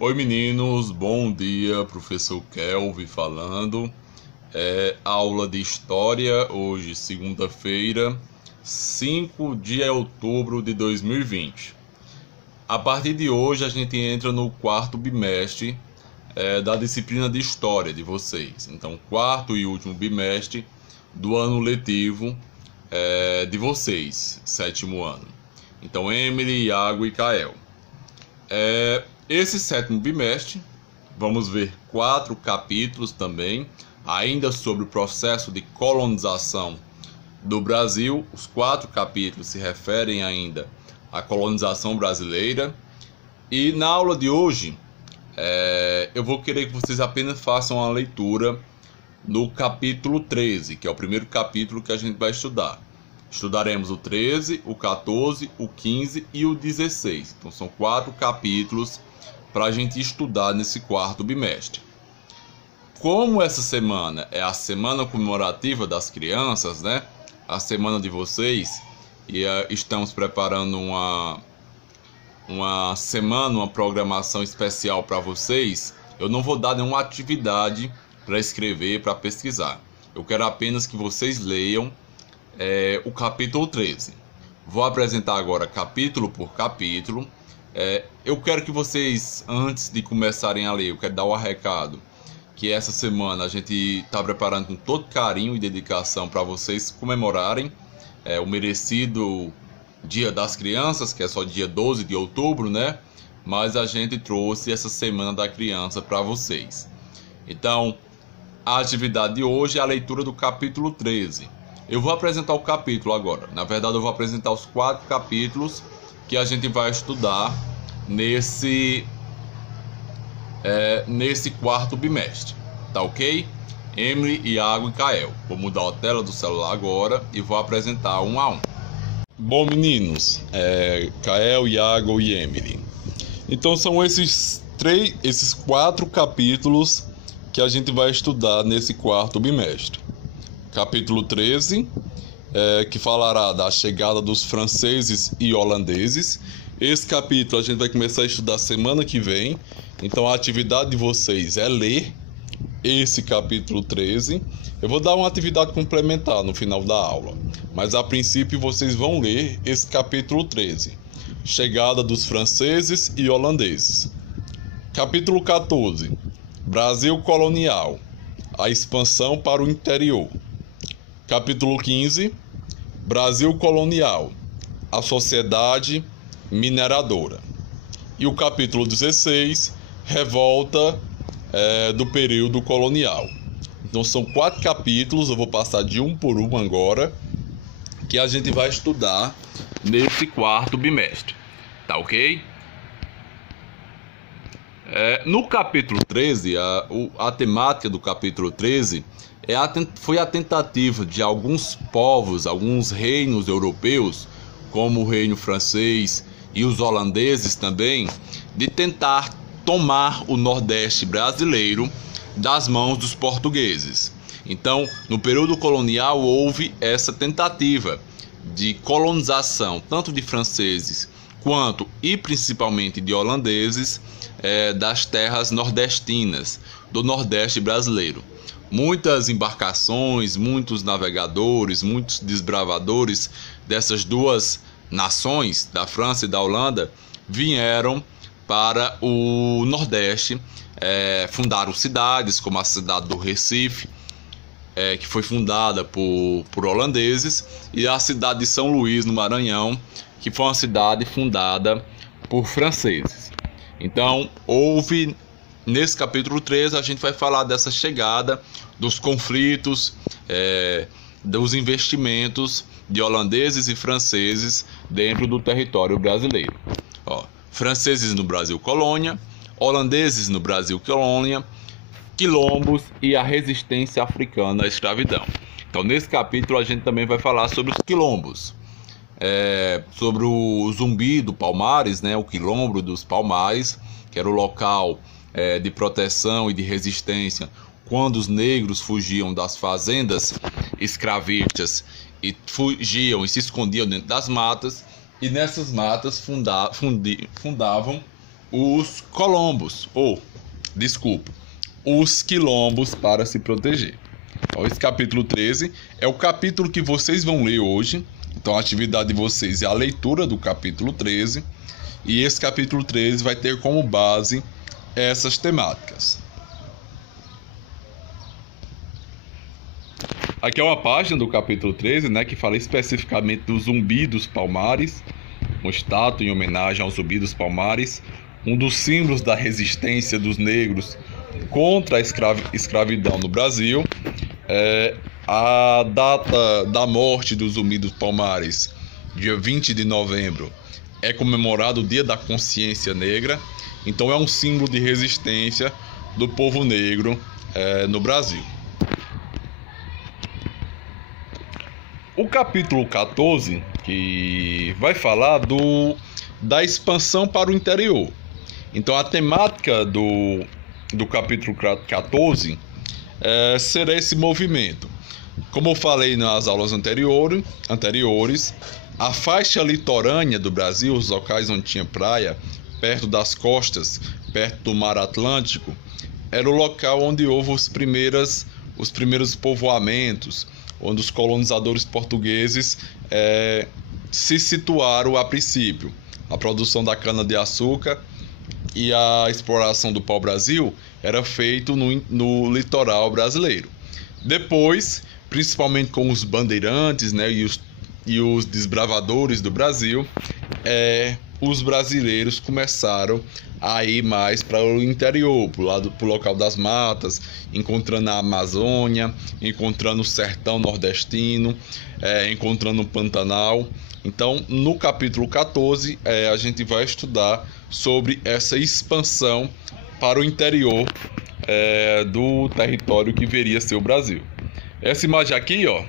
Oi meninos, bom dia, professor Kelvin falando. Aula de História, hoje segunda-feira, 5 de outubro de 2020. A partir de hoje a gente entra no quarto bimestre da disciplina de História de vocês. Então, quarto e último bimestre do ano letivo de vocês, sétimo ano. Então, Emily, Iago e Kael. Esse sétimo bimestre, vamos ver 4 capítulos também, ainda sobre o processo de colonização do Brasil. Os 4 capítulos se referem ainda à colonização brasileira. E na aula de hoje, eu vou querer que vocês apenas façam a leitura no capítulo 13, que é o primeiro capítulo que a gente vai estudar. Estudaremos o 13, o 14, o 15 e o 16. Então são 4 capítulos para a gente estudar nesse quarto bimestre. Como essa semana é a semana comemorativa das crianças, né? A semana de vocês, e estamos preparando uma semana, uma programação especial para vocês, eu não vou dar nenhuma atividade para escrever, para pesquisar. Eu quero apenas que vocês leiam o capítulo 13. Vou apresentar agora capítulo por capítulo. Eu quero que vocês, antes de começarem a ler, eu quero dar um recado que essa semana a gente está preparando com todo carinho e dedicação para vocês comemorarem o merecido Dia das Crianças, que é só dia 12 de outubro, né? Mas a gente trouxe essa Semana da Criança para vocês. Então, a atividade de hoje é a leitura do capítulo 13. Eu vou apresentar o capítulo agora. Na verdade, eu vou apresentar os 4 capítulos que a gente vai estudar nesse quarto bimestre. Tá ok? Emily, Iago e Kael. Vou mudar a tela do celular agora e vou apresentar um a um. Bom, meninos, Kael, Iago e Emily. Então são esses 4 capítulos que a gente vai estudar nesse quarto bimestre. Capítulo 13, que falará da chegada dos franceses e holandeses. Esse capítulo a gente vai começar a estudar semana que vem. Então a atividade de vocês é ler esse capítulo 13. Eu vou dar uma atividade complementar no final da aula, mas a princípio vocês vão ler esse capítulo 13. Chegada dos franceses e holandeses. Capítulo 14. Brasil colonial. A expansão para o interior. Capítulo 15. Brasil colonial. A sociedade mineradora. E o capítulo 16. Revolta do período colonial. Então são 4 capítulos, eu vou passar de um por um agora, que a gente vai estudar nesse quarto bimestre. Tá ok? No capítulo 13, a temática do capítulo 13 foi a tentativa de alguns povos, alguns reinos europeus, como o reino francês e os holandeses também, de tentar tomar o Nordeste brasileiro das mãos dos portugueses. Então, no período colonial houve essa tentativa de colonização, tanto de franceses quanto e principalmente de holandeses, das terras nordestinas, do Nordeste brasileiro. Muitas embarcações, muitos navegadores, muitos desbravadores dessas duas nações, da França e da Holanda, vieram para o Nordeste, fundaram cidades, como a cidade do Recife, que foi fundada por holandeses, e a cidade de São Luís, no Maranhão, que foi uma cidade fundada por franceses. Então, nesse capítulo 13, a gente vai falar dessa chegada, dos conflitos, dos investimentos de holandeses e franceses dentro do território brasileiro. Franceses no Brasil colônia, holandeses no Brasil colônia, quilombos e a resistência africana à escravidão. Então, nesse capítulo, a gente também vai falar sobre os quilombos, sobre o Zumbi do Palmares, né, o quilombo dos Palmares, que era o local de proteção e de resistência quando os negros fugiam das fazendas escravistas e fugiam e se escondiam dentro das matas, e nessas matas fundavam os colombos, os quilombos para se proteger. Então, esse capítulo 13 é o capítulo que vocês vão ler hoje. Então, a atividade de vocês é a leitura do capítulo 13. E esse capítulo 13 vai ter como base essas temáticas. Aqui é uma página do capítulo 13, né, que fala especificamente do Zumbi dos Palmares, uma estátua em homenagem ao Zumbi dos Palmares, um dos símbolos da resistência dos negros contra a escravidão no Brasil. A data da morte do Zumbi dos Palmares, dia 20 de novembro, é comemorado o Dia da Consciência Negra. Então é um símbolo de resistência do povo negro no Brasil. O capítulo 14, que vai falar da expansão para o interior. Então a temática do capítulo 14 será esse movimento. Como eu falei nas aulas anteriores, a faixa litorânea do Brasil, os locais onde tinha praia, perto das costas, perto do mar Atlântico, era o local onde houve os primeiros povoamentos, onde os colonizadores portugueses se situaram a princípio. A produção da cana-de-açúcar e a exploração do pau-brasil era feito no litoral brasileiro. Depois, principalmente com os bandeirantes, né, e os desbravadores do Brasil, os brasileiros começaram a ir mais para o interior, para o local das matas, encontrando a Amazônia, encontrando o sertão nordestino, encontrando o Pantanal. Então, no capítulo 14, a gente vai estudar sobre essa expansão para o interior do território que viria a ser o Brasil. Essa imagem aqui, ó,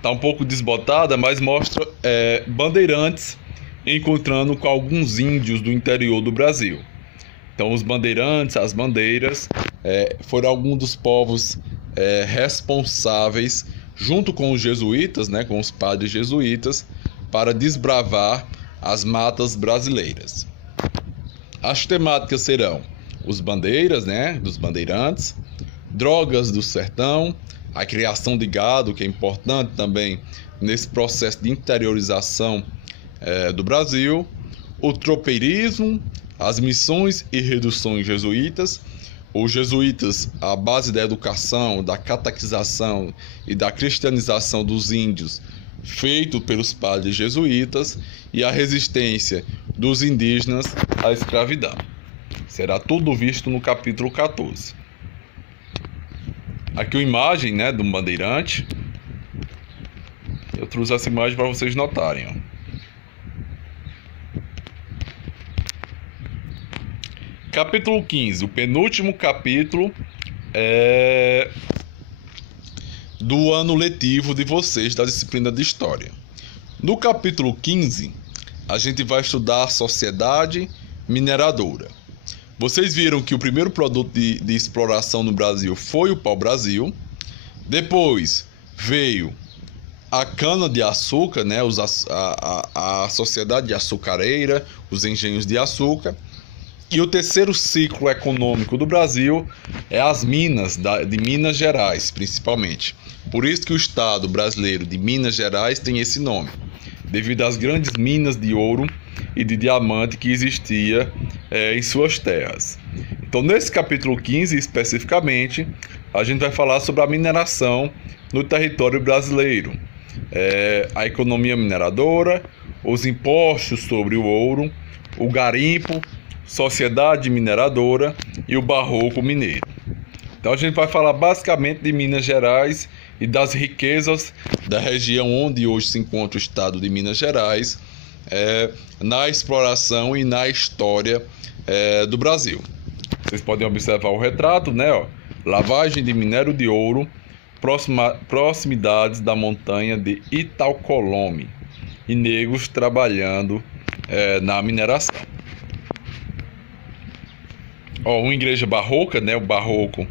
tá um pouco desbotada, mas mostra bandeirantes encontrando com alguns índios do interior do Brasil. Então, os bandeirantes, as bandeiras, foram alguns dos povos responsáveis, junto com os jesuítas, né, com os padres jesuítas, para desbravar as matas brasileiras. As temáticas serão os bandeiras, né, dos bandeirantes, drogas do sertão, a criação de gado, que é importante também nesse processo de interiorização do Brasil, o tropeirismo, as missões e reduções jesuítas. Os jesuítas, a base da educação, da catequização e da cristianização dos índios, feito pelos padres jesuítas, e a resistência dos indígenas à escravidão. Será tudo visto no capítulo 14. Aqui uma imagem, né, de um bandeirante. Eu trouxe essa imagem para vocês notarem, ó. Capítulo 15, o penúltimo capítulo do ano letivo de vocês da disciplina de História. No capítulo 15, a gente vai estudar a sociedade mineradora. Vocês viram que o primeiro produto de exploração no Brasil foi o pau-brasil. Depois veio a cana-de-açúcar, né, a sociedade açucareira, os engenhos de açúcar. E o terceiro ciclo econômico do Brasil é as minas, de Minas Gerais, principalmente. Por isso que o estado brasileiro de Minas Gerais tem esse nome, devido às grandes minas de ouro e de diamante que existia em suas terras. Então, nesse capítulo 15, especificamente, a gente vai falar sobre a mineração no território brasileiro, a economia mineradora, os impostos sobre o ouro, o garimpo, sociedade mineradora e o barroco mineiro. Então a gente vai falar basicamente de Minas Gerais e das riquezas da região onde hoje se encontra o estado de Minas Gerais, na exploração e na história do Brasil. Vocês podem observar o retrato, né? Ó, lavagem de minério de ouro, proximidades da montanha de Itaucolome e negros trabalhando na mineração. Uma igreja barroca, né? O barroco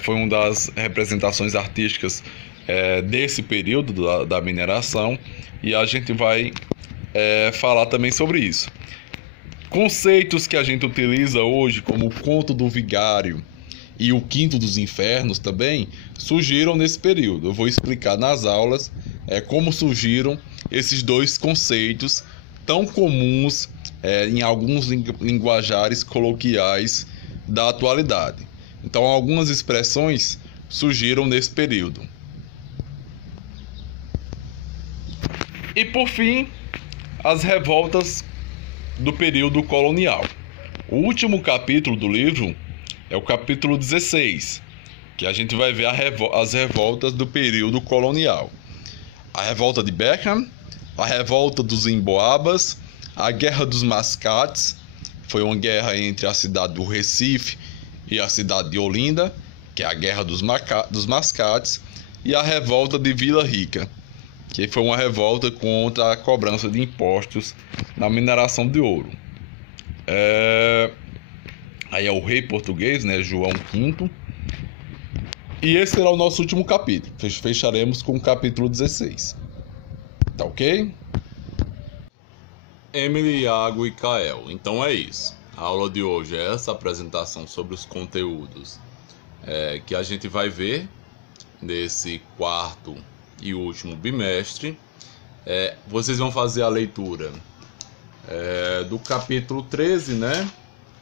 foi uma das representações artísticas desse período da mineração, e a gente vai falar também sobre isso. Conceitos que a gente utiliza hoje, como o conto do vigário e o quinto dos infernos também, surgiram nesse período. Eu vou explicar nas aulas como surgiram esses dois conceitos tão comuns em alguns linguajares coloquiais da atualidade. Então, algumas expressões surgiram nesse período. E por fim, as revoltas do período colonial. O último capítulo do livro é o capítulo 16, que a gente vai ver as revoltas do período colonial. A revolta de Beckham, a revolta dos Emboabas, a Guerra dos Mascates, foi uma guerra entre a cidade do Recife e a cidade de Olinda, que é a Guerra dos Mascates, e a revolta de Vila Rica, que foi uma revolta contra a cobrança de impostos na mineração de ouro. Aí é o rei português, né, João V. E esse será o nosso último capítulo. Fecharemos com o capítulo 16. Tá ok? Emily, Iago e Kael. Então é isso. A aula de hoje é essa apresentação sobre os conteúdos que a gente vai ver nesse quarto e último bimestre. Vocês vão fazer a leitura do capítulo 13, né?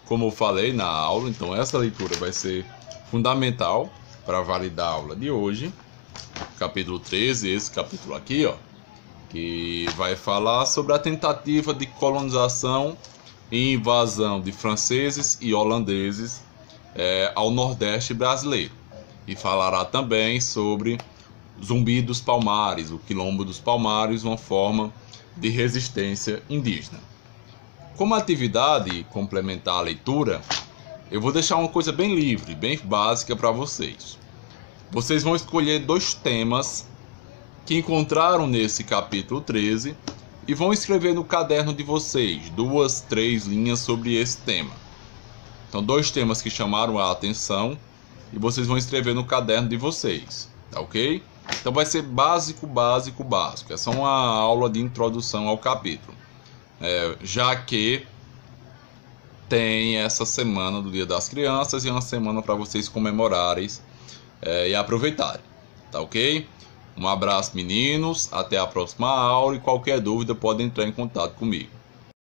Como eu falei na aula, então essa leitura vai ser fundamental para validar a aula de hoje. Capítulo 13, esse capítulo aqui, ó, que vai falar sobre a tentativa de colonização e invasão de franceses e holandeses ao Nordeste brasileiro. E falará também sobre Zumbi dos Palmares, o Quilombo dos Palmares, uma forma de resistência indígena. Como atividade complementar à leitura, eu vou deixar uma coisa bem livre, bem básica para vocês. Vocês vão escolher 2 temas que encontraram nesse capítulo 13 e vão escrever no caderno de vocês 2, 3 linhas sobre esse tema. Então, 2 temas que chamaram a atenção e vocês vão escrever no caderno de vocês, tá ok? Então vai ser básico. É só uma aula de introdução ao capítulo. Já que tem essa semana do Dia das Crianças e uma semana para vocês comemorarem e aproveitarem, tá ok? Um abraço, meninos, até a próxima aula e qualquer dúvida pode entrar em contato comigo.